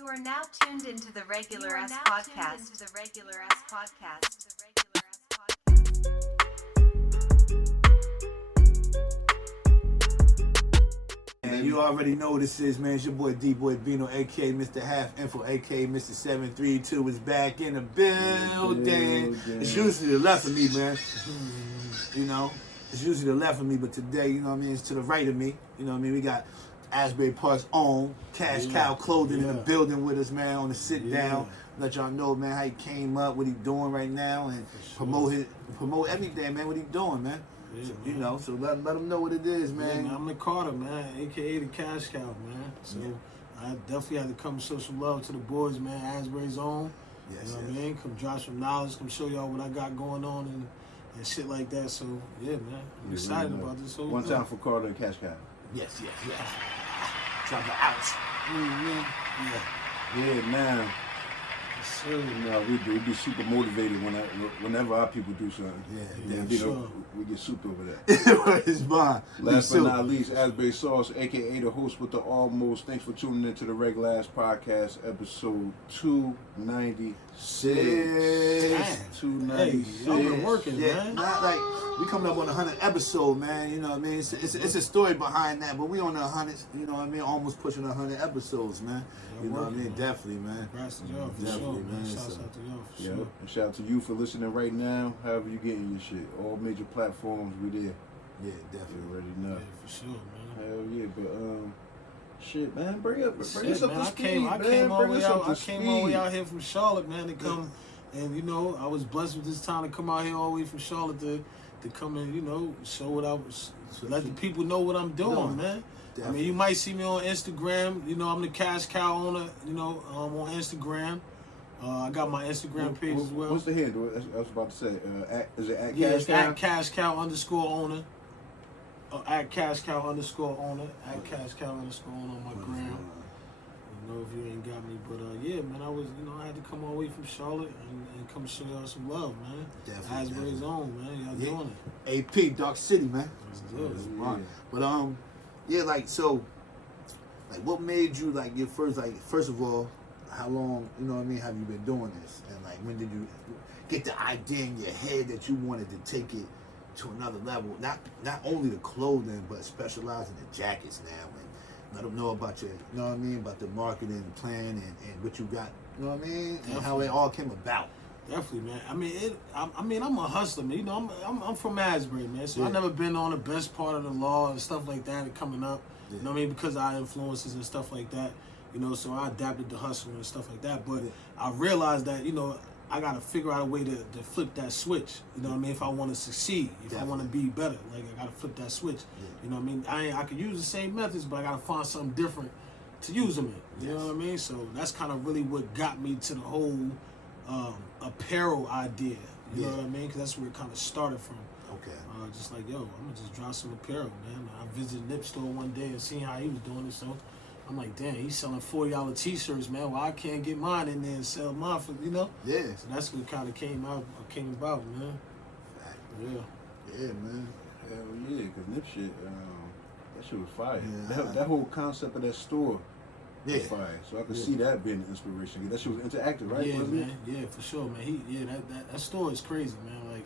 You are now tuned into the Regular Ass Podcast. And you already know what this is, man. It's your boy D-Boy Bino, a.k.a. Mr. Half Info, a.k.a. Mr. 732 is back in the building. It's usually the left of me, man. You know, it's usually the left of me, but today, you know what I mean, it's to the right of me. You know what I mean? We got Asbury Park's own Cash Cow Clothing in the building with us, man, on the sit down. Let y'all know, man, how he came up, what he doing right now, and promote everything, man, what he doing, man. Yeah, So, man. you know, so let them know what it is, man. Yeah, man, I'm the Carter, man, a.k.a. the Cash Cow, man. So I definitely had to come show some love to the boys, man, Asbury's own. Yes, you know what I mean? Come drop some knowledge, come show y'all what I got going on and shit like that. So, yeah, man, I'm excited about this whole One time for Carter and Cash Cow. Yes. Drop the outs. Yeah, man. Sure. No, we be super motivated whenever our people do something. Yeah, And, we get super over that. It's mine. Last but not least, Asbury Sauce, a.k.a. the host with the almost. Thanks for tuning into the Regular Ass Podcast, episode 296. Damn. 296. Y'all been working, man. Not like we coming up on the 100th episode, man. You know what I mean? It's a story behind that, but we on the 100. You know what I mean? Almost pushing 100 episodes, man. You know what I mean? Man. Definitely, man. Congrats to y'all for Definitely, sure, man. man. Shouts So, out to y'all for Yeah, sure. and shout out to you for listening right now. However you getting your shit. All major platforms, we there. Yeah, You definitely. already know. Yeah, for sure, man. Hell yeah, but shit, man, bring us up Shit, to man, speed, I came all the way out. I to came all the way speed. out here from Charlotte, man, to come, and you know, I was blessed with this time to come out here all the way from Charlotte to come and you know show what I was, let the people know what I'm doing, man. I mean, you might see me on Instagram. You know, I'm the Cash Cow owner. You know, on Instagram. I got my Instagram page as well. What's the handle? I was about to say. Is it at Yeah, Cash it's Cow? at Cash Cow _ owner. At Cash Cow _ owner. At Cash Cow _ owner on my gram. I don't know if you ain't got me, but yeah, man, I had to come all the way from Charlotte and come show y'all some love, man. Definitely, Asbury's own, man. Y'all doing it. AP, Dark City, man. Let's do it. It's mine. But yeah, like so, like what made you like your first of all, how long, you know what I mean, have you been doing this? And like when did you get the idea in your head that you wanted to take it to another level? Not only the clothing, but specialize in the jackets now and let them know about your, you know what I mean, about the marketing plan and what you got, you know what I mean, and how it all came about. Definitely, man. I mean, I'm a hustler, man. You know, I'm from Asbury, man. So Yeah. I've never been on the best part of the law and stuff like that and coming up. Yeah. You know what I mean? Because of our influences and stuff like that. You know, so I adapted to hustling and stuff like that. But I realized that, you know, I got to figure out a way to flip that switch. You know what I mean? If I want to succeed, if I want to be better, like I got to flip that switch. Yeah. You know what I mean? I could use the same methods, but I got to find something different to use them in. You know what I mean? So that's kind of really what got me to the whole apparel idea. You know what I mean? Because that's where it kind of started from. Okay. Just like, yo, I'm going to just drop some apparel, man. I visited Nip store one day and seen how he was doing it, so I'm like, damn, he's selling $40 t-shirts, man. Well, I can't get mine in there and sell mine for, you know? Yeah. So that's what kind of came about, man. Yeah. Yeah, man. Hell yeah, because Nip shit, that shit was fire. Yeah. That whole concept of that store was Yeah. fire. So I could see that being an inspiration. That shit was interactive, right? Yeah, Wasn't man. Yeah, for sure, man. That store is crazy, man. Like,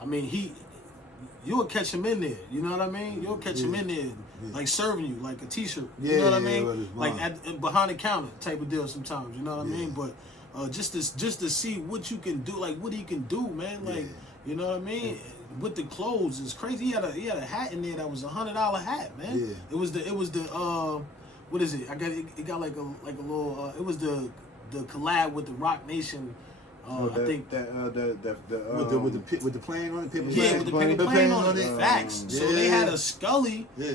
I mean, you'll catch him in there. You know what I mean? You'll catch him in there, like serving you like a t-shirt. You know what I mean? Like behind the counter type of deal sometimes. You know what I mean? But just to see what you can do, like what he can do, man. Like you know what I mean? With the clothes, it's crazy. He had a hat in there that was $100 hat, man. Yeah. It was the what is it? It got like a little. It was the collab with the Rock Nation. I think with the plane on it, paper yeah, plane, with the paper plane on it. Facts. So they had a Scully. Yeah.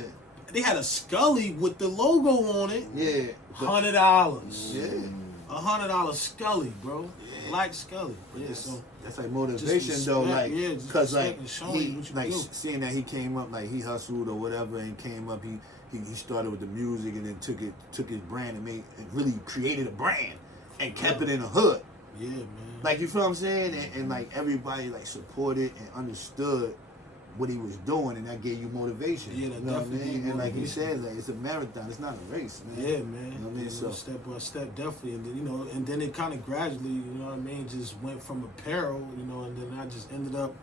They had a Scully with the logo on it. Yeah. $100. Yeah. $100 Scully, bro. Black Scully. Yeah. So That's like motivation Just though, respect, like, yeah, just cause respect like and showing he, you what you like do. seeing that he came up, like he hustled or whatever, and came up. He started with the music and then took his brand and really created a brand and kept it in the hood. yeah, man. Like you feel what I'm saying, and like everybody like supported and understood what he was doing, and that gave you motivation. Yeah, that you know what I definitely mean? gave And like he motivation. said, like it's a marathon. It's not a race, man. Yeah, man. You know what I mean? So step by step, definitely, and then and then it kind of gradually, you know what I mean, just went from apparel, and then I just ended up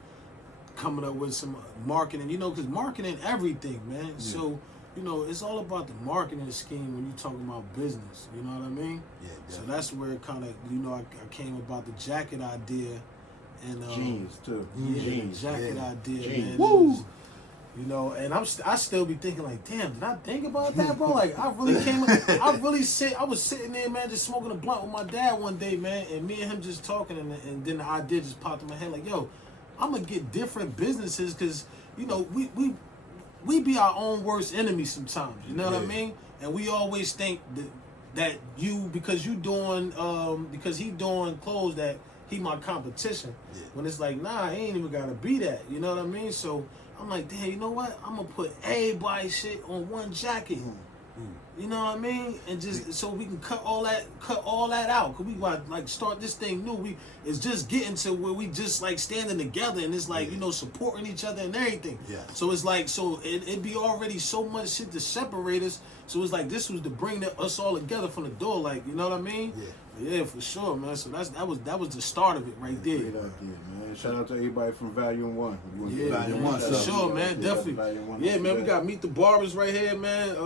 coming up with some marketing, because marketing everything, man. So. It's all about the marketing scheme when you talking about business. You know what I mean? Yeah, so that's where it kind of, I came about the jacket idea, and Jeans too. Yeah, Jeans. jacket idea, Jeans. man. Woo! And I still be thinking like, damn, did I think about that, bro? Like I was sitting there, man, just smoking a blunt with my dad one day, man, and me and him just talking, and then the idea just popped in my head, like, yo, I'm gonna get different businesses, cause we be our own worst enemy sometimes. You know what I mean? And we always think that because he doing clothes, that he my competition. Yeah. When it's like, nah, I ain't even gotta be that. You know what I mean? So I'm like, damn, you know what? I'm gonna put everybody's shit on one jacket. You know what I mean? And just so we can cut all that out. Cause we want like start this thing new. It's just getting to where we just like standing together, and it's like supporting each other and everything. Yeah. So it's like it be already so much shit to separate us. So it's like this was to bring us all together from the door. Like, you know what I mean? Yeah, for sure, man. So that was the start of it right there. Great idea, man. Shout out to everybody from Volume 1. Volume 1, for sure, man. Definitely. Yeah, man. We got Meet the Barbers right here, man.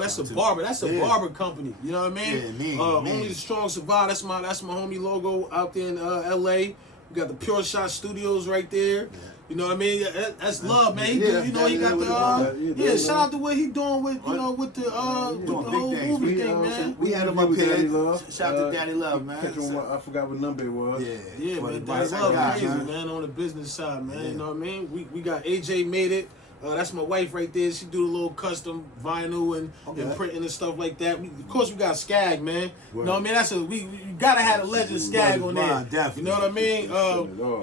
That's a barber. That's a barber company. You know what I mean? Yeah, Only the Strong Survive. That's my homie logo out there in L.A. We got the Pure Shot Studios right there. Yeah. You know what I mean? That's love, man. He got the shout out to what he doing with with the whole movie thing, man. We had him up here. Shout out to Daddy Love, man. I forgot what number it was. Yeah, man. Daddy Love crazy, man, on the business side, man. You know what I mean? We got AJ Made It. That's my wife right there. She do a little custom vinyl and printing and stuff like that. Of course, we got Skag, man. You know what I mean? You gotta have a legend Skag on there. Definitely. You know what I mean?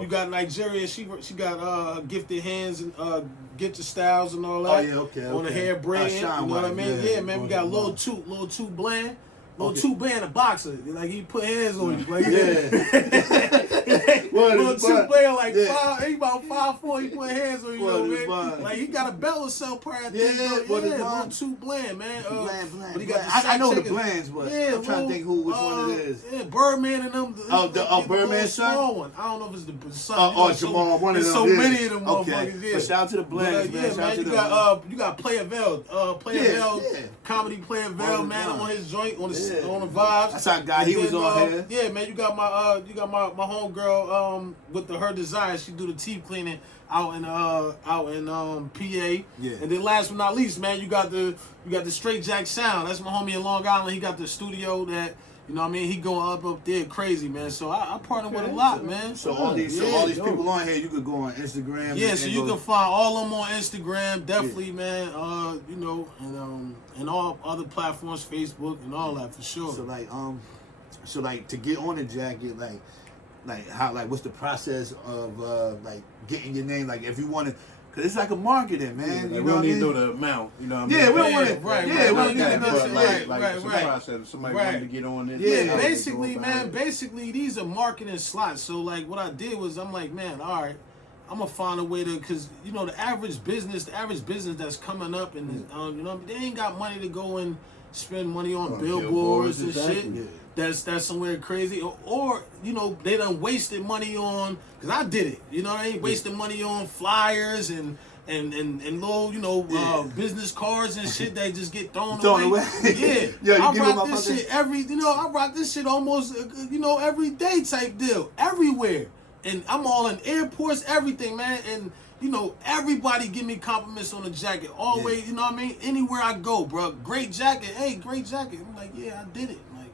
You got Nigeria. She got Gifted Hands and Gifted Styles and all that. On the hair braid. You know what I mean? Yeah, man. We got Lil Toot Bland. Lil Toot Bland, a boxer. Like he put hands on you. Like, Lil Toot Bland, like he about 5'4", he put hands on you, man. Like he got a belt or something prior to that. Lil Toot Bland, man. But he got the I know the Blands, but I'm trying to think which one it is. Yeah, Birdman and them. Birdman's son? Small one. I don't know if it's the son. Jamal, one of them. There's so many of them motherfuckers. Yeah. But shout out to the Blands, man. Yeah, man. You got Player Vell. Comedy Player Vell, man, on his joint, on the vibes. That's our guy. He was on here. Yeah, man. You got my homegirl with her desire. She do the teeth cleaning out in PA. Yeah. And then last but not least, man, you got the Straight Jack Sound. That's my homie in Long Island. He got the studio that. You know what I mean? He going up there crazy, man. So I partner with a lot, man. So all these people on here, you could go on Instagram. Yeah, so you can find all of them on Instagram, definitely, man. And all other platforms, Facebook and all that for sure. So like to get on the jacket, what's the process of getting your name? Like if you want to. Cause it's like a marketing, man. You know what I mean? We don't need to know the amount. You know what I mean? Yeah, we don't want it. Right. Yeah, we don't need to know. Right. Process. Somebody wanted to get on it. Yeah, basically, these are marketing slots. So, like, what I did was, I'm like, man, all right, I'm gonna find a way to, cause the average business that's coming up, and they ain't got money to go and spend money on billboards and shit. Yeah. That's somewhere crazy, or they done wasted money on. Cause I did it, you know what I mean? Wasted money on flyers and little business cards and shit that just get thrown away. Yeah, I rock this shit I rock this shit almost every day type deal everywhere, and I'm all in airports, everything, man, and. Everybody give me compliments on the jacket. Always, you know what I mean? Anywhere I go, bro. Great jacket. Hey, great jacket. I'm like, yeah, I did it. Like,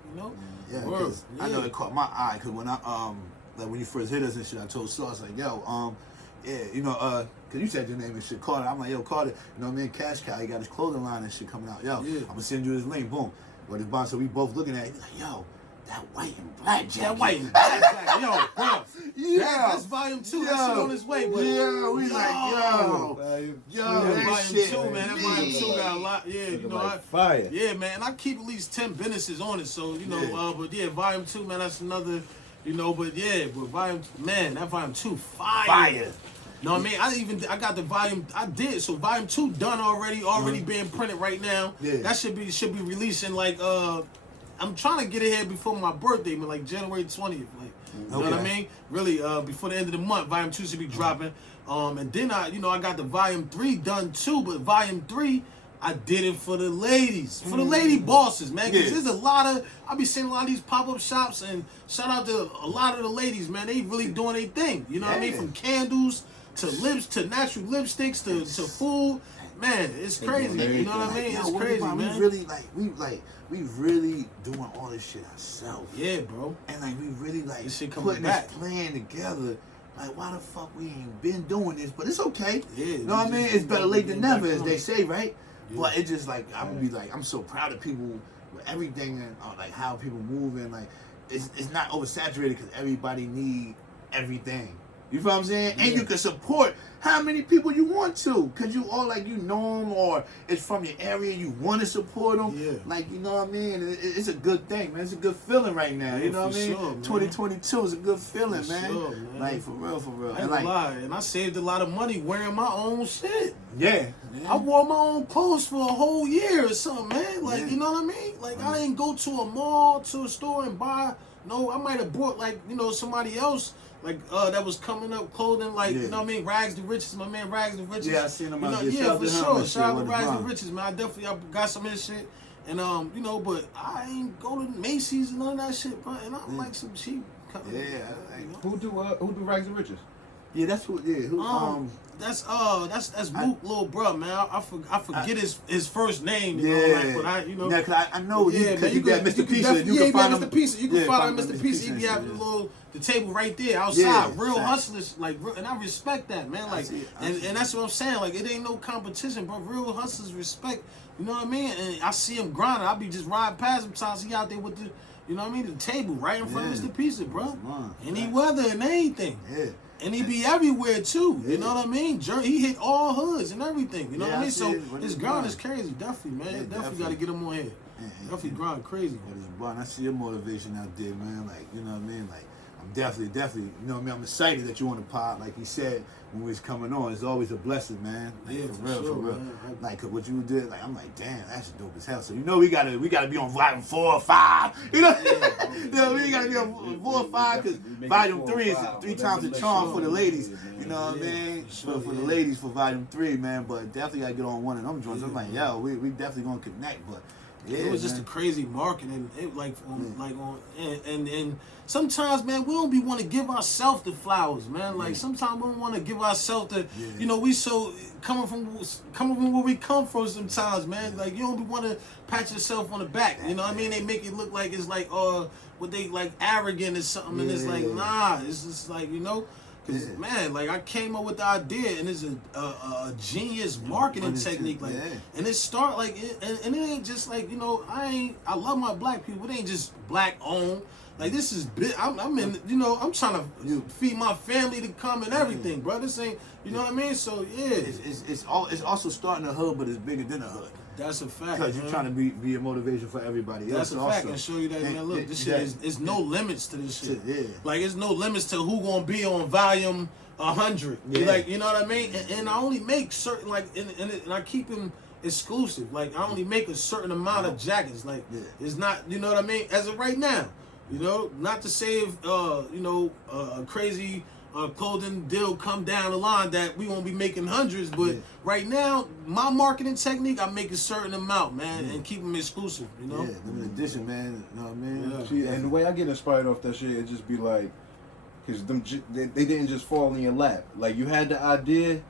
Yeah, cause I know it caught my eye. Cause when when you first hit us and shit, I told Sauce like, yo, cause you said your name and shit, Carter. I'm like, yo, Carter, you know what I mean? Cash Cow, he got his clothing line and shit coming out. Yo, I'm gonna send you his link. Boom. But his bond, so we both looking at it. He's like, yo. That white and black jacket. That white and black jacket. Yo, bro. Yeah. That's volume 2. That shit on its way, but. Yeah, we that volume 2, man. That volume 2 got a lot. Yeah, fire. Yeah, man. And I keep at least 10 businesses on it. So, but yeah, volume 2, man, that's another, but volume, man, that volume 2, fire. Know what I mean? I got the volume. I did so. Volume 2 done already being printed right now. Yeah. That should be releasing like I'm trying to get it here before my birthday, man, like January 20th. Like, you know what I mean? Really, before the end of the month, Volume 2 should be dropping. And then I got the Volume 3 done too, but Volume 3, I did it for the ladies, for the lady bosses, man. Because there's a lot of, I be seeing a lot of these pop-up shops, and shout out to a lot of the ladies, man. They really doing their thing. You know what I mean? From candles to lips to natural lipsticks to food. Man, it's crazy. You know what I mean? It's crazy, man. We really doing all this shit ourselves. Yeah, bro. And like we really like this shit coming putting back. this plan together. Like, why the fuck we ain't been doing this? But it's okay. Yeah. You know what I mean? It's better late than never, as they say, right? Yeah. But it's just like I'm be like, I'm so proud of people with everything and like how people moving. Like it's not oversaturated because everybody need everything. You feel what I'm saying? Yeah. And you can support how many people you want to, cause you all like you know them or it's from your area. You want to support them. Yeah. Like you know what I mean? It's a good thing, man. It's a good feeling right now. Yeah, You know what for I mean? sure, man. 2022 is a good feeling, For man. sure, man. Like for real, for real. I ain't And gonna like, lie, and I saved a lot of money wearing my own shit. yeah. I wore my own clothes for a whole year or something, man. Like, Yeah. you know what I mean? Like, I didn't go to a mall, to a store and buy. No, I might have bought, like, you know, somebody else, like, that was coming up clothing, like, you know what I mean? Rags to Riches, my man Rags to Riches. Yeah, I seen him You out know, there. yeah, Shout out for to him sure. and Shout out shit to with Rags the to bomb. Riches, man. I got some of his shit. And, you know, but I ain't go to Macy's and none of that shit, bro. And I like some cheap. Yeah, you know? Who do Rags and Riches? Yeah, that's what. Yeah, who? That's Mook, little bro, man. I forget his first name. You Yeah, know, like, but yeah, cause I know yeah, because man, you got Mr. Pizza. You yeah, can find Mr. him. Pizza. You can yeah, find him, him Mr. Pizza. He be having yeah. the table right there outside. Yeah, real facts. hustlers, like, and I respect that, man. Like, and that's what I'm saying. Like, it ain't no competition, but real hustlers respect. You know what I mean? And I see him grinding. I be just riding past him. Sometimes he out there with the, you know what I mean, the table right in front of Yeah. Mr. Pizza, bro. Man, Any facts. weather and anything. Yeah. And he be everywhere too. You Yeah. know what I mean? He hit all hoods and everything. You know Yeah, what I I mean? see So it. What his is grind grind? is crazy. Definitely, man. Yeah, Definitely definitely. got to get him on here. Yeah, Definitely grind crazy. But it's fun. I see your motivation out there, man. Like, you know what I mean? Like, I'm definitely, you know what I mean? I'm excited that you on the pod. Like he said when we was coming on, it's always a blessing, man. Like, Yeah, for for real, sure, for real. man. Like, 'cause what you did, like, I'm like, damn, that's dope as hell. So, you know, we gotta be on volume 4 or 5. You know, you know, we gotta be on 4 or 5 because volume 3 is 3 times the charm for the ladies. You know what I mean? For the ladies for volume 3, man. But definitely gotta get on one of them joints. I'm like, yo, we definitely gonna connect. But yeah, It was just a man. crazy marketing. It and sometimes, man, we don't be want to give ourselves the flowers, man. Like sometimes we don't want to give ourselves the, you know, we so coming from where we come from. Sometimes, man, like you don't be want to pat yourself on the back. You know what I mean? They make it look like it's like what they like arrogant or something, and it's like nah. It's just like you know. Cause man, like I came up with the idea, and it's a genius marketing technique, like, and it start like, and it ain't just like you know, I love my black people. It ain't just black owned. Like this is big. I'm in, you know, I'm trying to feed my family to come and everything, bro. This ain't, you know what I mean? So yeah, it's also starting a hood, but it's bigger than a hood. that's a fact. Because you're trying to be a motivation for everybody else. That's a fact, and show you that, man. Look, this shit is no limits to this shit. Yeah. Like, it's no limits to who gonna be on volume 100. Yeah. Like, you know what I mean? And I only make certain, like, and I keep them exclusive. Like, I only make a certain amount of jackets. Like, it's not, you know what I mean? As of right now, you know, not to say if, you know, a crazy clothing deal come down the line that we won't be making hundreds, but right now, my marketing technique, I make a certain amount, man, and keep them exclusive, you know? Yeah, limited edition, man. You know what I mean? Yeah. See, and the way I get inspired off that shit, it just be like, because they didn't just fall in your lap. Like, you had the idea,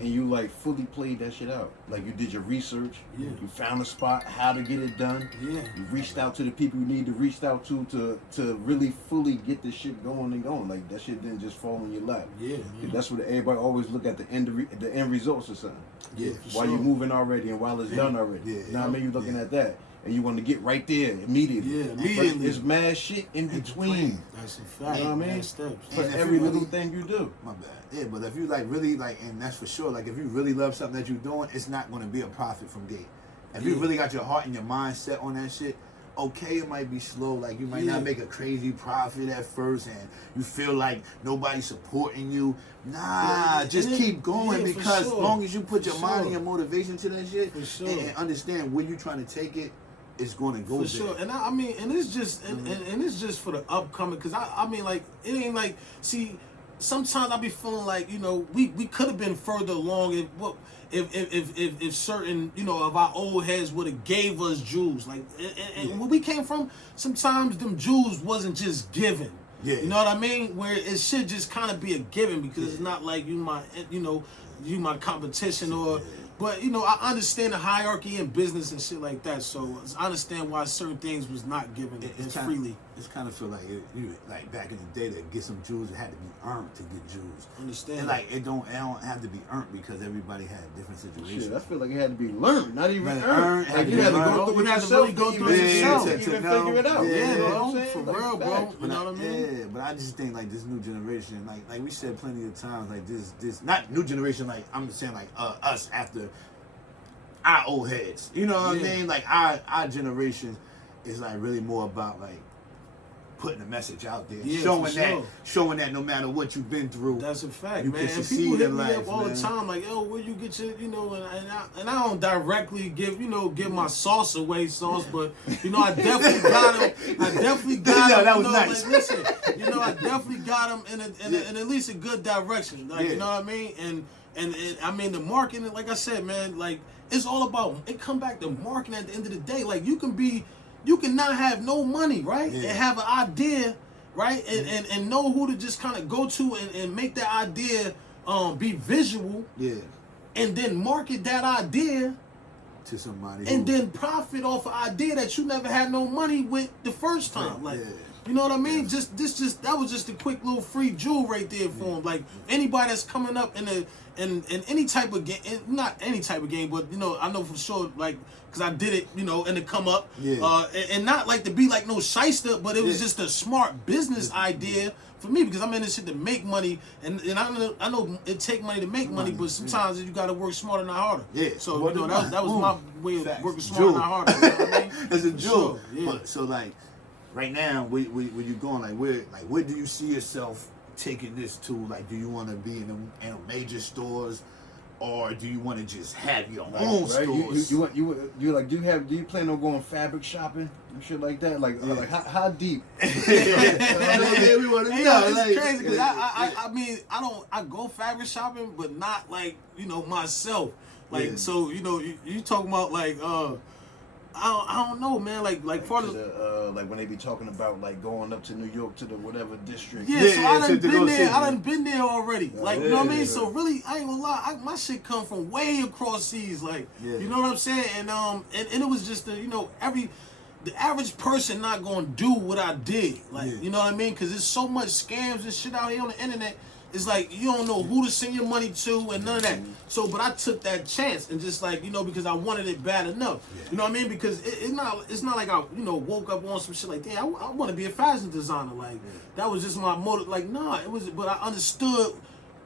and you, like, fully played that shit out. Like, you did your research. Yeah. You found a spot, how to get it done. Yeah. You reached out to the people you need to reach out to really fully get this shit going and going. Like, that shit didn't just fall in your lap. Yeah, man. That's what everybody always look at, the end results or something. Yeah. While you're moving already and while it's done already. Yeah, You know what I mean? You're looking at that. And you want to get right there immediately. Yeah, But immediately. there's mad shit in between. That's a fact. You know what I mean? Man, steps. For And if every you little really- thing you do. My bad. Yeah, but if you like really like, and that's for sure, like if you really love something that you're doing, it's not going to be a profit from gate. If you really got your heart and your mind set on that shit, okay, it might be slow. Like you might Yeah. not make a crazy profit at first, and you feel like nobody's supporting you. Nah, Yeah, just and keep going yeah, for because sure. as long as you put your For mind sure. and your motivation to that shit, For sure. and understand where you're trying to take it, it's going to go For there. sure, and I mean, and it's just, and it's just for the upcoming. Cause I mean, like, it ain't like, see, sometimes I be feeling like, you know, we could have been further along if certain, you know, of our old heads would have gave us jewels. Like, and where we came from, sometimes them jewels wasn't just given. Yeah. You know what I mean? Where it should just kind of be a given because it's not like you my competition or. But you know, I understand the hierarchy in business and shit like that. So I understand why certain things was not given as freely. It's kind of feel like like back in the day to get some jewels, it had to be earned to get jewels. Understand? And like it don't have to be earned because everybody had different situations. Shit, I feel like it had to be learned, not even Right, earned. had Like to you be had to learned. go through You it had to yourself really go to through it even- yourself. to to even know. figure it out. Yeah, You know what bro, I'm saying? for Like, real, bro. facts. You know what I mean? Yeah, but I just think like this new generation, like we said plenty of times, like this not new generation, like I'm just saying like us after our old heads. You know what Yeah. I mean? Like our generation is like really more about like putting a message out there, Yeah, showing for that, sure. showing that no matter what you've been through, That's a fact, You man. can And succeed people hit in me life, up all man. the time, like, "Yo, where you get your, you know?" And I don't directly give my sauce away, but you know, I definitely got him. I definitely got Yeah, him. that you was know, nice. Like, listen, you know, I definitely got him in at least a good direction. Like, Yeah. you know what I mean? And I mean the marketing, like I said, man, like it's all about it. Come back to marketing at the end of the day. Like you can not have no money, right? Yeah. And have an idea. Right, and know who to just kind of go to and make that idea be visual, yeah, and then market that idea, to somebody, and then profit off an idea that you never had no money with the first time. Like, Yeah. you know what I mean? Just that was just a quick little free jewel right there for him. Like anybody that's coming up in any type of game, not any type of game, but you know, I know for sure, like, cause I did it, you know, and to come up, Yeah. and not like to be like no shyster, but it was Yeah. just a smart business idea for me because I'm in this shit to make money, and I know it take money to make money, but sometimes you got to work smarter, not harder. Yeah. So Well, you know that was my way of Facts. working smarter, not harder. You know what I mean? It's a For jewel. sure, yeah. But so like right now, where you going? Like where do you see yourself taking this to? Like, do you want to be in major stores, or do you want to just have your own Right? stores? You like? Do you plan on going fabric shopping and shit like that? Like, like how deep? Yeah, we want to Hey, know. it's like, crazy because I mean I go fabric shopping, but not like, you know, myself. Like, Yeah. so, you know, you talking about like I don't know, man. Like part To of the, like when they be talking about like going up to New York to the whatever district. yeah, Yeah, so yeah, I done to go been there. see I it. done been there already. Like, you know what I mean? Yeah. So really, I ain't gonna lie. My shit come from way across seas. Like, Yeah. you know what I'm saying? And it was just you know, the average person not gonna do what I did. Like, Yeah. you know what I mean? Because there's so much scams and shit out here on the internet. It's like you don't know who to send your money to and none of that. So, but I took that chance and just like, you know, because I wanted it bad enough. Yeah. You know what I mean? Because it's not like I, you know, woke up on some shit like, damn, I want to be a fashion designer. Like that was just my motive. Like, nah, it was. But I understood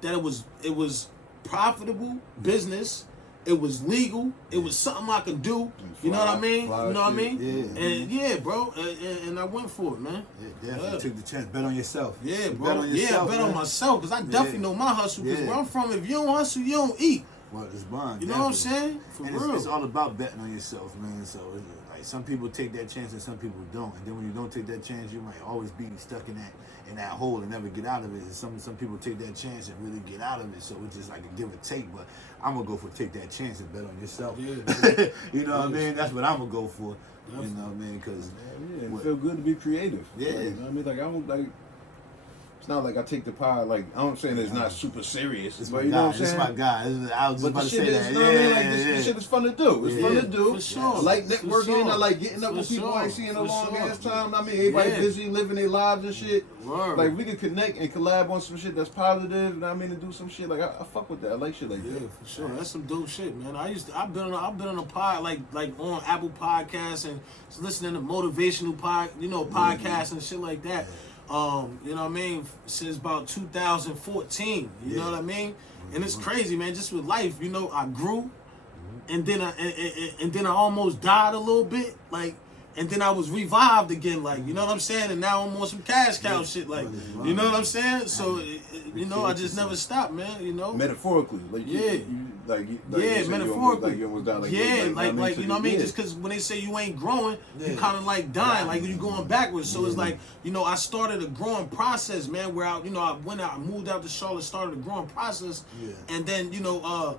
that it was profitable business. It was legal. It was something I could do. You know what I mean? You know what I mean? Yeah. And yeah, bro. And I went for it, man. Yeah, definitely Yeah. took the chance. Bet on yourself. Yeah, Bet bro. on yourself, Bet on man. myself because I definitely Yeah. know my hustle. Because Yeah. where I'm from, if you don't hustle, you don't eat. Well, it's bond. You know what I'm definitely. saying? For And real. it's all about betting on yourself, man. So like some people take that chance and some people don't. And then when you don't take that chance, you might always be stuck in that hole and never get out of it. And some people take that chance and really get out of it. So it's just like a give or take. But I'm gonna go for take that chance and bet on yourself. Yeah. You know what I mean? That's what I'm gonna go for. You know what I mean? Because Yeah, it feel good to be creative. Yeah. You know what I mean? Like I don't like. It's not like I take the pie. Like I'm saying it's not super serious. it's but my you know guy. what I'm It's saying? my guy. I was just But about the to shit say is, that. you know what I mean? Like Yeah, this shit yeah. is fun to do. It's Yeah. fun to do. For sure. I like For networking. sure. I like getting up For with people I ain't sure. seen in a For long sure. ass time. I mean, everybody Yeah. busy living their lives and shit. Word. Like we could connect and collab on some shit that's positive. You know what I mean? To do some shit like I fuck with that. I like shit like Yeah, that. for sure. That's some dope shit, man. I've been on a pod like on Apple Podcasts and listening to motivational podcasts and shit like that. You know what I mean? Since about 2014. You know what I mean? And it's crazy, man. Just with life, you know, I grew, and then I almost died a little bit, like. and then I was revived again, like, you know what I'm saying? And now I'm on some cash cow shit, like, you know what I'm saying? So, you know, I just never stopped, man, you know? Metaphorically, like metaphorically. Like you almost died. Like you know what I mean? Just because when they say you ain't growing, you kind of like dying, like you going backwards. So it's like, you know, I started a growing process, man, where I went out, I moved out to Charlotte, started a growing process, and then, you know,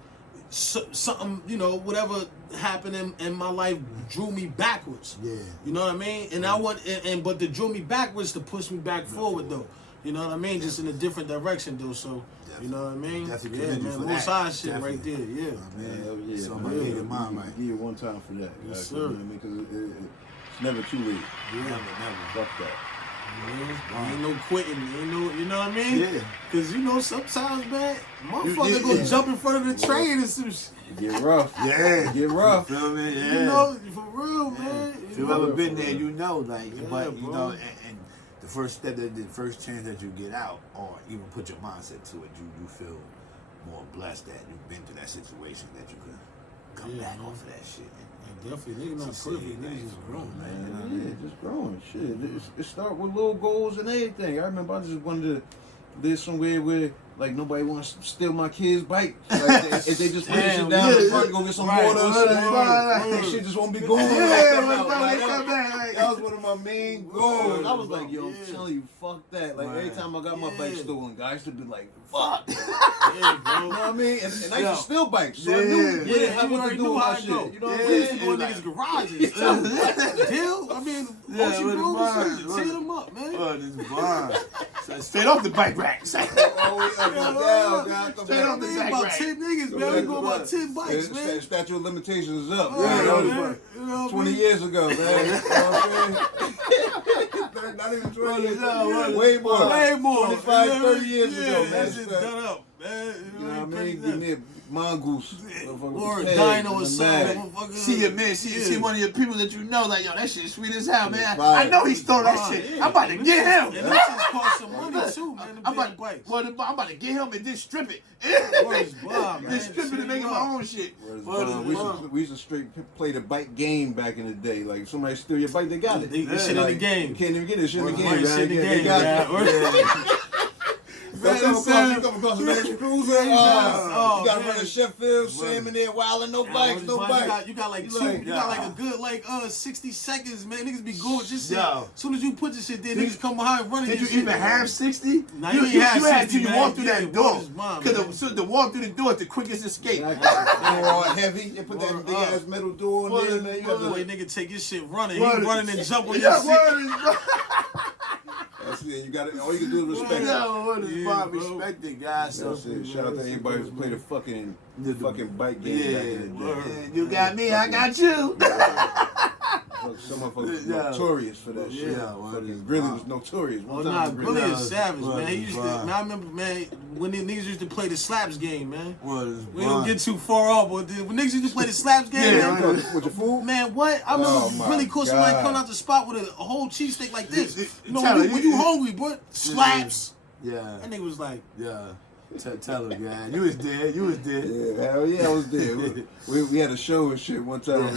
something, you know, whatever happened in my life drew me backwards. Yeah. You know what I mean? And I want, but to drew me backwards to push me back forward, though. You know what I mean? Just in a different direction, though. So, you know what I mean? Definitely yeah, man. Most high shit right there. Yeah. Man, yeah. So man, my nigga, mom, right? Give you one time for that. Yes, You know sir. what I mean? Because it's never too late. Never. Fuck that. Ain't no quitting, ain't no, you know what I mean? Yeah. Cause you know sometimes, man, motherfucker gonna jump in front of the train and some shit. Get rough. Yeah. Get rough. Feel me? Yeah. You know, for real, man. If you've ever been there, you know, like, Yeah, but you bro. know, and the first step, the first chance that you get out, or even put your mindset to it, you feel more blessed that you've been through that situation, that you could come back off of that shit. Definitely, niggas not perfect, niggas just grown, man. Yeah, just growing. Shit, it start with little goals and everything. I remember I just wanted to live somewhere where like nobody wants to steal my kid's bike. Like, if they just put this shit down in front, go get some water or something, that shit just won't be going. That was one of my main goals. I was like, yo, I'm telling you, fuck that. Like every time I got my bike stolen, guys used to be like, fuck. Yeah, bro. You know what I mean? And I used to steal bikes, so I knew what to do with my shit. You know what I'm We used to saying? go in niggas' garages. Deal? I mean, OG Bros, tear them up, man. Oh, this is blind. So straight off the bike rack. Straight About off the back rack. 10 niggas, man. We go about 10 bikes, man. Statute of limitations is up. Yeah, man. man. You know 20 years ago, man. You know what I'm saying? Not even 20 years ago. Way more. Way more. 25, 30 years Yeah, ago, man. that shit done up, man. You know what I mean? Getting there, mongoose. Or a dino or something. motherfucker. See your man, see one of your people that you know, like, yo, that shit sweet as hell, man. Fire. I know he stole that shit. Yeah. I'm about to get him. And that shit cost some money too, man. I'm The about, big bikes. I'm about to get him and then strip it. Where's Bob, man? Then strip it and make it my own shit. We used to straight play the bike game back in the day. Like if somebody steal your bike, they got it. This shit in the You game. can't even get this shit in the Right, game, shit in the man. game, They got man. it. You come across an extra cruiser. You gotta run to Sheffield, Sam in there, wilding, no bikes, no bikes. You got like two, Like, you got like a good like 60 seconds, man. Niggas be good. Just Yo. as soon as you put this shit there, niggas come behind running. Did you your shit. even have 60? Nah, you you ain't have had 60, till you man. walk through Yeah, that door. word is mine, Because the walk through the door is the quickest escape. They were all heavy. They put that big ass metal door in there, man. You got The way to. nigga take his shit running, he Word. running and jump on your Yeah, shit. word is That's it. You got it. All you can do is respect it. Yo, word is Yeah, Bob. bro. Respect it, guys. That's it. Shout out to anybody who's played the fucking bike game Yeah, back in the day. you got me, I got you. Some motherfuckers was Yeah. notorious for that shit. Yeah, Fucking really was notorious. Oh One nah, time Billy really- is savage, Word man. He is used to, Bob. man. I remember, man, when the niggas used to play the slaps game, man. Word is We don't Bob. get too far off, but when niggas used to play the slaps game, Yeah, man, with your food? man, what? I remember Oh, my Billy caught somebody God. coming out the spot with a whole cheesesteak like this. You know, Tyler, when you hungry, boy, slaps. Yeah, That nigga was like, yeah. Tell him, man. You was there. You was there. Yeah, hell yeah, I was there. We had a show and shit one time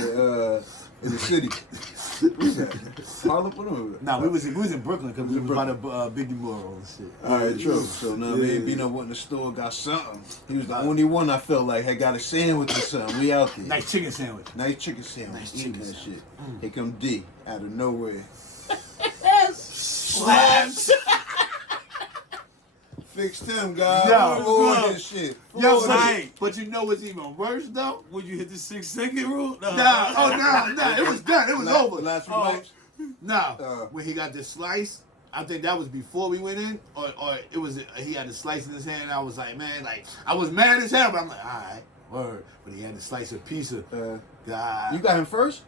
in the city. What's that? Harlem? What was it? Nah, we was in Brooklyn because we was by the Biggie Memorial and shit. All right, true. So now me and Bino went in the store, got something. He was the only one I felt like had got a sandwich or something. We out there. Nice chicken sandwich. Nice chicken sandwich. Nice Eating chicken that sandwich. shit. Here come D out of nowhere. Slaps. Fixed him, guys. Yo, Floored this shit. Yo, Floored it. but you know what's even worse though? would you hit the 6-second rule? Nah, nah. It was done. It was over. The last few Oh. bites. Nah, Uh. when he got the slice, I think that was before we went in, or it was he had the slice in his hand. And I was like, man, like I was mad as hell, but I'm like, all right, word. But he had the slice of pizza. God, You got him first?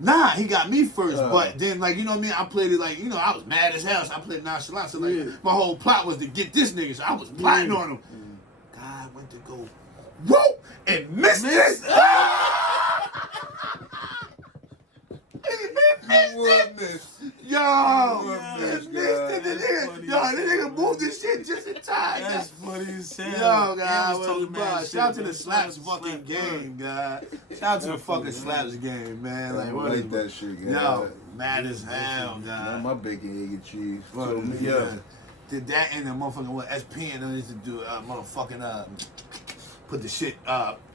nah, he got me first. But then, like, you know what I mean? I played it like, you know, I was mad as hell, so I played nonchalant. So like, my whole plot was to get this nigga. So I was plotting on him. God went to go, whoa, and missed it. Goodness. Yo, Goodness, missed it. that's funny. The nigga moved this shit just in time. That's funny you said. Yo, And God, was talking mad shit, shout out to man. the Slaps Slap, fucking slap, game, God. Shout out to the fucking Slaps game, man. Like, I what like is that shit, Yo, God. mad as hell, Not God. my bacon, egg, and cheese. What So, is- yeah. Did that and the motherfucking what SP and them used to do motherfucking put the shit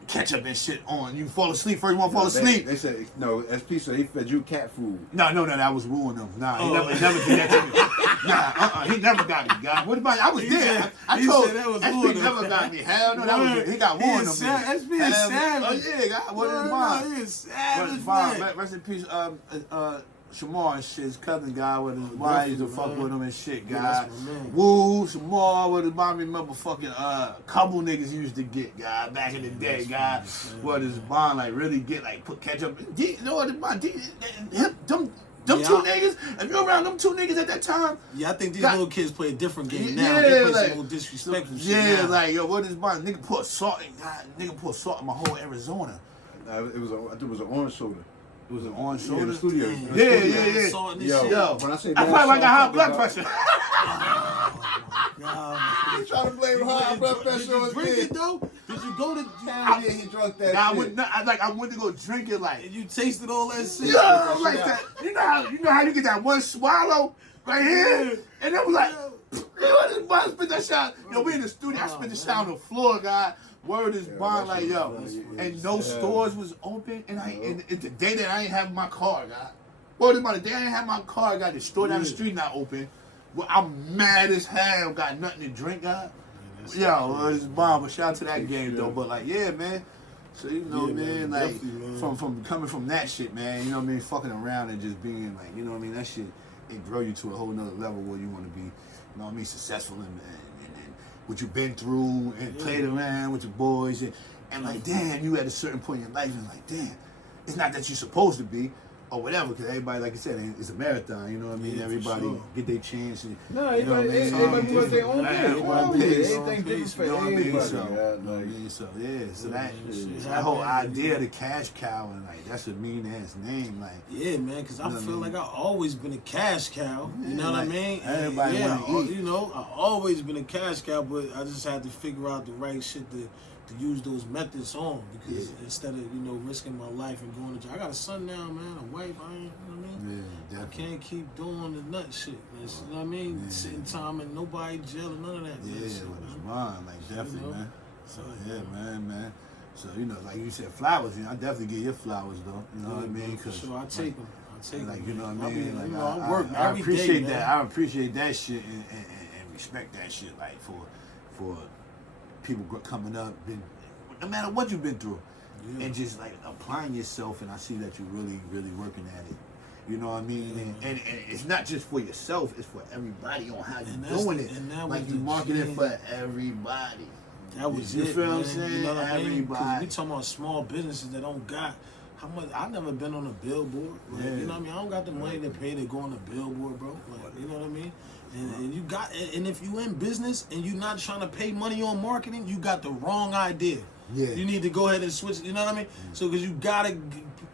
ketchup and shit on. You fall asleep first, you wanna fall asleep. They said, no, SP said he fed you cat food. No, that was wooing him. Nah, he never did that to me. Nah, he never got me, God. What about I was He there. said- I he told said that was SP wooing him. never got me. Hell no, that was he got He wooing is him. savage. SP is savage. Oh yeah, God. What is No, mine? he is savage, Mine. man. Rest in peace, Shamar and shit, his cousin guy with his wife used to fuck man. with him and shit, Yeah, guy. that's my man. Woo, Shamar, what his mom remember fucking couple niggas used to get, guy, back in the day, guy. What his bond like really get like put ketchup. You know what his bond? Them two niggas. If you're around them two niggas at that time. Yeah, I think these God. little kids play a different game now. Yeah, They play like- some more disrespectful shit Yeah, now. like yo, what is bond? Nigga put salt in, God, nigga put salt in my whole Arizona. It was I think it was an orange soda. It was an orange Yeah, in soda. the studio. Damn. In the Yeah, studio. yeah, yeah. Salt in this Yo, shit. Yo, when I say that's bad probably why I got high salt, blood I'm pressure. You trying to blame high blood pressure Did on you his drink kid? it though? Did you go to Hell yeah, he drunk that Nah, I shit. went, I went to go drink it like. and you tasted all that shit? Yo, like that. You know how you get that one swallow right here, and it was like, what is bond? Spit that shot. Yo, we in the studio. I spit the shot on the floor, guy. Word is bond that like shit yo, was funny. and no Yeah. stores was open, and and the day that I ain't have my car, guy. Word about the day I ain't have my car, got the store down the street not open. Well, I'm mad as hell. Got nothing to drink, guy. Yo, it's bomb. But shout out to that game though. But like, yeah, man. So you know, Yeah, man, man, like definitely, man. from coming from that shit, man. You know what I mean? Fucking around and just being like, you know what I mean? That shit it grow you to a whole nother level where you want to be. You know what I mean? Successful and what you've been through and played around with your boys and like, damn, you at a certain point in your life and like, damn, it's not that you're supposed to be. Or whatever, because everybody, like I said, it's a marathon. You know what I mean? Yeah, for Everybody sure. get their chance. And, No, you know what I mean? everybody Something got their own different. pace. Everybody Yeah, pace. everything different for You know what I mean? everybody. So, Yeah, you know what I like, mean? So yeah, so that shit that whole happen. idea of the cash cow and like that's a mean ass name. Like Yeah, man, because I You know what I feel mean? like I always been a cash cow. You Yeah, know what I like, mean? everybody yeah, wanna eat. you know, I always been a cash cow, but I just had to figure out the right shit to use those methods on because instead of risking my life and going to jail, I got a son now, man, a wife. I ain't, you know what I mean? yeah, I definitely. can't keep doing the nut shit. Man. You know what I mean? Yeah. Sitting time and nobody jail and none of that. Yeah, shit, with his man. mind, like definitely, know? man. So yeah, man. So like you said, flowers. I definitely get your flowers though. You know what I mean? For 'Cause, sure, I take them. I take like them. you know what I I mean. mean, Like I work I every appreciate day, that. man. I appreciate that shit and respect that shit. Like for people coming up, no matter what you've been through, Yeah. and just like applying yourself. And I see that you're really working at it. You know what I mean? And it's not just for yourself; it's for everybody on how And you're that's doing the- it. and that Like was you the marketing shit. for everybody. That was You it, feel what I'm man. saying? You know what I mean? 'Cause Everybody. we talking about small businesses that don't got how much. I never been on a billboard. Like, Yeah. You know what I mean? I don't got the money to pay to go on a billboard, bro. Like, you know what I mean? And you got, and if you in business and you not trying to pay money on marketing, you got the wrong idea. Yeah. You need to go ahead and switch. You know what I mean? So because you gotta,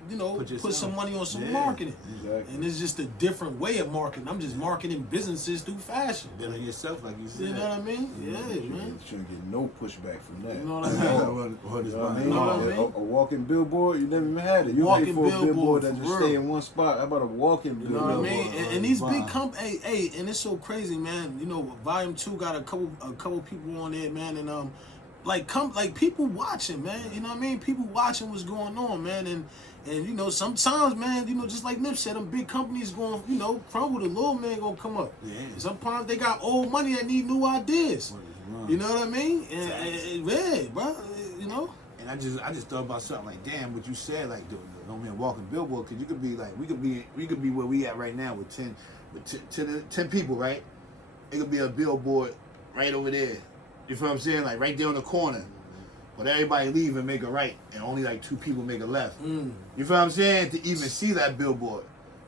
Put yourself- put some money on some Yeah. marketing. Exactly. And it's just a different way of marketing. I'm just marketing businesses through fashion. Building yourself, like you said. You know what I mean? Yeah, man. Shouldn't get no pushback from that. You know what I mean? What is You know what I my mean? know what I mean? A walking billboard, you never even had it. You Walking pay for a billboard, billboard that for just real. stay in one spot. How about a walking You billboard? know what I mean? And these big Wow. hey, and it's so crazy, man. You know, Volume 2 got a couple people on there, man, and like people watching, man. You know what I mean? People watching what's going on, man, and sometimes, man, just like Nip said, them big companies going, crumble. The little man gonna come up. Yeah. Sometimes they got old money that need new ideas. What is wrong? You know what I mean? And yeah, bro. You know. And I just thought about something like, damn, what you said, like, don't mean walking billboard, because you could be like, we could be where we at right now with 10 people, right? It could be a billboard right over there. You feel what I'm saying? Like right there on the corner. But everybody leave and make a right, and only like 2 people make a left. You feel what I'm saying? To even see that billboard.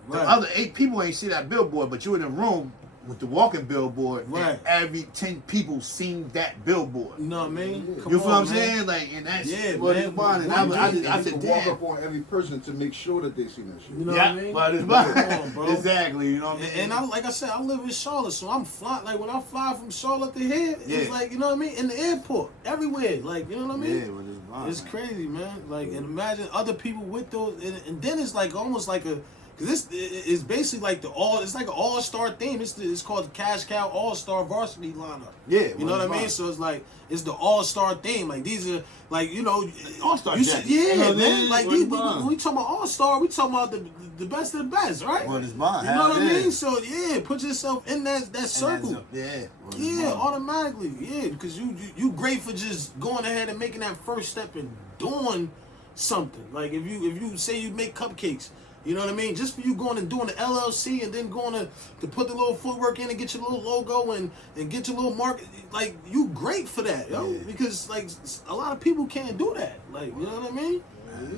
The Right. other 8 people ain't see that billboard, but you in the room with the walking billboard, Right. and every 10 people seen that billboard. You know what I mean? Come You feel what I'm on, man. saying? Like, and that's Yeah, what man. it's mine. And One I day, said, You can walk damn. up on every person to make sure that they see that shit. You know Yeah, what I mean? but it's Come mine. on, bro. Exactly, you know what I mean? And I, like I said, I live in Charlotte, so I'm flying. Like when I fly from Charlotte to here, it's Yeah. like, you know what I mean, in the airport, everywhere. Like, you know what I mean? Yeah, but it's mine. It's crazy, man. Like, and imagine other people with those, and then it's like almost like a, cause this is basically like it's like an all-star theme. It's called the Cash Cow All-Star Varsity lineup. Yeah, You know what I mean? mine. So it's like it's the all-star theme. Like these are like, you know, All-Star you jackets. yeah, You know what I man. mean? Like What's these, mine? when we talking about all-star, we talking about the best of the best, right? What is mine? You know what I Hell yeah. mean? So yeah, put yourself in that And circle. that's yeah. What is Yeah, mine? automatically. Yeah, because you great for just going ahead and making that first step and doing something. Like if you say you make cupcakes, you know what I mean? Just for you going and doing the LLC and then going to put the little footwork in and get your little logo and get your little mark, like you great for that, yo. Yeah. Because like a lot of people can't do that. Like, you know what I mean?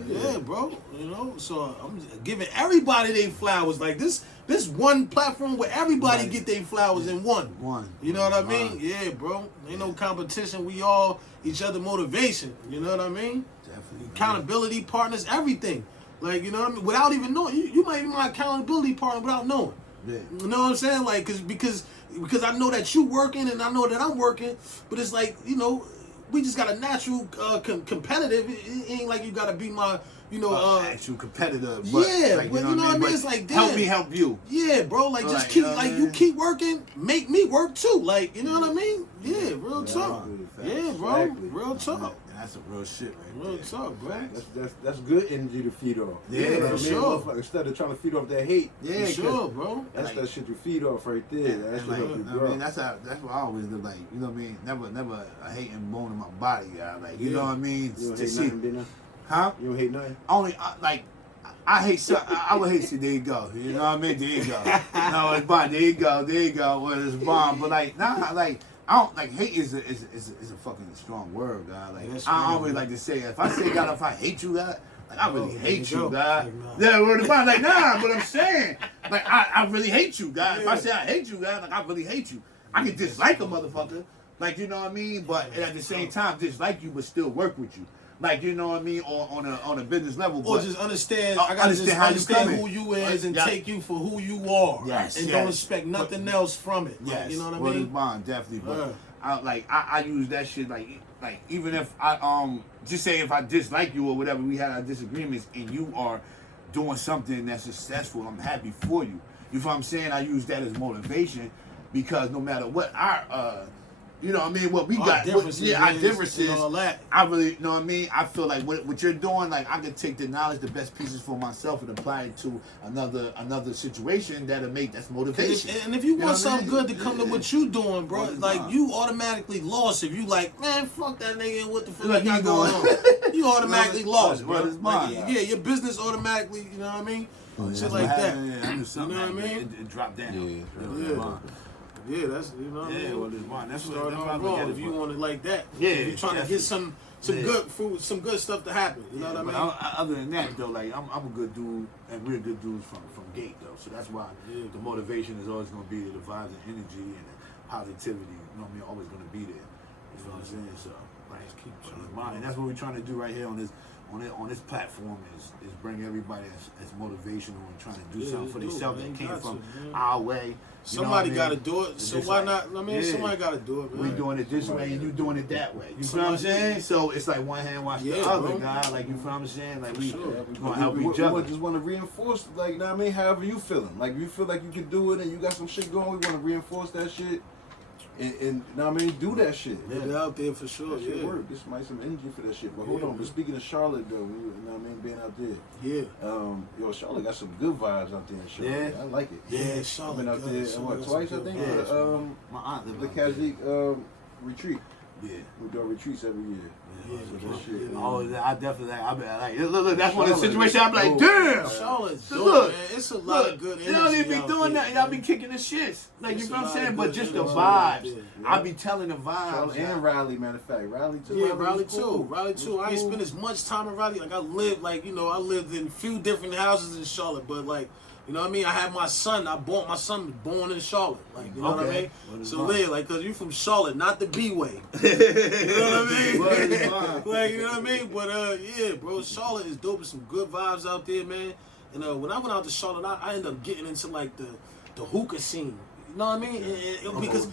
Yeah, bro. You know, so I'm giving everybody their flowers. Like this one platform where everybody Right. get their flowers in one. One. You know what I mean? Mine. Yeah, bro. Ain't no competition. We all each other motivation. You know what I mean? Definitely. Accountability partners, everything. Like, you know what I mean? Without even knowing. You might be my accountability partner without knowing. Yeah. You know what I'm saying? Like, because I know that you working and I know that I'm working, but it's like, you know, we just got a natural competitive. It ain't like you gotta be my, you know, actual competitor. But, yeah, like, but you know what I mean? But It's like, help damn. me help you. yeah, bro. Like, just Like, keep, you know what like, I you mean? keep working, make me work too. Like, you know what I mean? Yeah, real talk. Facts. Yeah, bro. Exactly. Real talk. And that's some real shit right Real there. talk, bro. That's good energy to feed off. Yeah, You know for what I mean? sure. Motherfucker, instead of trying to feed off that hate, Yeah, For sure, bro. that's Like- that shit you feed off right there. That And should like, help you I grow. mean, that's what I always live like. You know what I mean? Never a hating bone in my body, guy. Like, you Yeah. know what I mean? You don't To hate see, nothing, Dina? huh? You don't hate nothing? Only like I hate. I would hate. See, there you go. You know what I mean? There you go. No, it's bomb. There you go. There you go. Well, it's bomb. But like, nah, like I don't like hate is a fucking strong word, God. Like That's I true, always man. like to say, if I say God, if I hate you, God, like I really Oh, hate there you you, go. God. Like, nah. Yeah, word of mouth. Like nah, but I'm saying, like I really hate you, God. If I say I hate you, God, like I really hate you. I can dislike a motherfucker, like you know what I mean, but at the same time dislike you, but still work with you. Like you know what I mean, on a business level. Or but- just understand. Oh, I gotta understand just how you understand coming. who you is and Yeah. take you for who you are. Yes, And yes. don't expect nothing else from it. Like, Yes, you know what I well, mean? it's mine, definitely. But Yeah. I use that shit like even if I just say if I dislike you or whatever, we had our disagreements and you are doing something that's successful, I'm happy for you. You feel what I'm saying? I use that as motivation because no matter what our you know what I mean, what we Our got, differences our is differences, and all that. I really, you know what I mean? I feel like what you're doing, like I can take the knowledge, the best pieces for myself and apply it to another situation that's motivation. And if you know want what I something mean? good to come to what you doing, bro, Well, like nah. you automatically lost if you like, man, fuck that nigga and what the fuck Like, you got you going know. on. You automatically lost, bro. Well, it's mine. Like, yeah, your business automatically, you know what I mean? Shit That's like what that. happened, yeah, I knew something You know what I happened. mean? It dropped down. Yeah. It was mine. Yeah, that's, you know what I Yeah, mean? well, it's mine. That's what Start that's off what I look wrong at it if you for. want it like that. Yeah, If you're trying to get definitely. some Yeah. good food, some good stuff to happen. You know what I But mean? other than that, though, like I'm a good dude, and we're good dudes from gate, though. So that's why Yeah. the motivation is always going to be the vibes and energy and the positivity. You know what I mean? Always going to be there. You know what I'm saying? So, like, keep but trying it's to mine, and that's what we're trying to do right here on this platform is bring everybody as motivational and trying to do Yeah, something for they do, themselves man. that came Got from to, man. our way. Somebody got to to do it. It's So just why like- not? I mean, yeah. somebody got to do it, man. We doing it this way and you doing it that way. You feel what I'm Somebody- saying? So it's like one hand wash the Yeah, other, bro. guy. Like you feel what I'm saying? Like we Sure. gonna help we, each other. We just want to reinforce, like, know what I mean, however you feeling. Like, you feel like you can do it and you got some shit going, we want to reinforce that shit. And know what I mean, do that shit. Get it out there for sure. That shit Yeah. work. This might some energy for that shit. But hold Yeah, on. But man. speaking of Charlotte, though, you know what I mean, being out there, Yeah. yo, Charlotte got some good vibes out there in Charlotte. Yeah. I like it. Yeah, I've Charlotte. been out good. there, Charlotte what, got twice, I some think, good Yeah. for My aunt lived the out there. Kajik retreat. Yeah. We do retreats every year. Yeah, So yeah, that shit. yeah. Oh, I definitely like. I be like, look, that's one of the Charlotte. situations. I be like, Oh, damn. Charlotte's dope, Look, man. It's a lot Look, of good you energy. don't even be out doing there, that. Y'all be man. kicking the shits. Like It's you a feel what I'm lot saying? of But good just the energy vibes. out there, I yeah. be telling the vibes. Charlotte and Raleigh, matter of fact. Raleigh too. Yeah, was Raleigh cool. too. Raleigh Was too. I ain't cool. spent as much time in Raleigh. Like I lived, like I lived in a few different houses in Charlotte, but like You know what I mean? I had my son. My son was born in Charlotte. Like, you know what I Okay. mean? So yeah, like, cause you from Charlotte, not the B way. You know what I mean? Like, you know what I mean? But yeah, bro, Charlotte is dope. There's some good vibes out there, man. And when I went out to Charlotte, I ended up getting into like the hookah scene. You know what I mean? Because